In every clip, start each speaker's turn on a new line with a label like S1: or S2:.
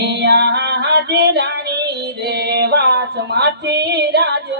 S1: હાજરાણી રે વાસમાંથી રાજ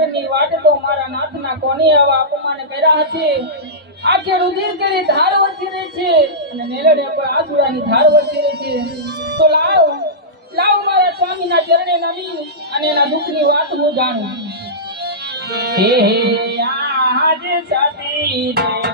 S1: આજે નગરની તો મારા નાથના કોની આવા અપમાન કર્યા હશે? આખે રુધિર કરી ધાર વરસી રહી છે અને મેલડે પર આસુડાની ધાર વરસી રહી છે. તો લાવ લાવ મારા સ્વામીના ચરણે નમી અને એના દુઃખની વાત હું જાણું. હે આજ સતી રે.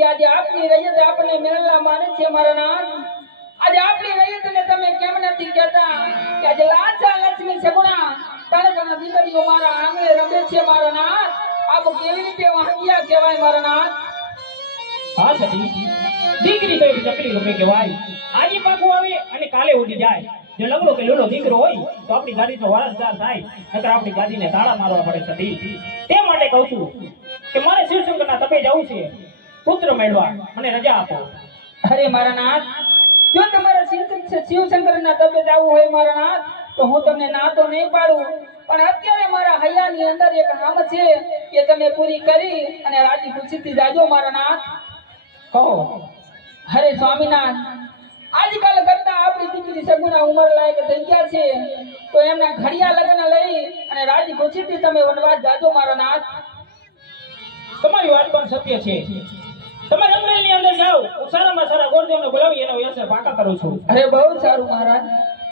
S1: કે આજે આપની રૈયત આપને મેળલા માને છે મારા નાથ આજે આપની રૈયતને તમે કેમ નથી કહેતા? કે આજે લાચા લક્ષ્મી સગુણા તણકના દીકરીઓ મારા આંગણે રમે છે મારા નાથ. આપ કેવી રીતે વાંગ્યા કહેવાય મારા નાથ?
S2: હા સતી, દીકરી તો ચકલી રમે કહેવાય. આજે પાકું આવે અને કાલે ઉડી જાય. જો લગડો કે લૂલો દીકરો હોય, તો આપણી ગાડીનો વારસદાર થાય, નકર આપણી ગાડીને તાળા મારવા પડે સતી. તે માટે કહું છું કે મારે શિવશંકરના તપે જવું છે. પુત્ર મેળવા મને રજા આપો.
S1: અરે મારા નાથ જો તમારા શિવ શિવશંકરના તબે આવું હોય મારા નાથ તો હું તમને ના તો નહીં પાડું. પણ અત્યારે મારા હૈયાની અંદર એક હામ છે કે તમે પૂરી કરી અને રાજી ખુશીથી જાજો મારા નાથ.
S2: કહો
S1: હરે સ્વામિનાથ આજકાલ કરતા આપણી દીકરી સગુણા ઉંમર લાયક થઈ ગયા છે. તો એમના ઘડિયા લગ્ન લઈ અને રાજી ખુશીથી તમે વનવાસ જાજો મારા નાથ.
S2: તમારી વાત પણ સત્ય છે. તમે રંગમેલની અંદર જાઓ. સારામાં સારા ગોરદેવને બોલાવી એનો વ્યવસાય પાકા કરું છું.
S1: અરે બહુ સારું મહારાજ.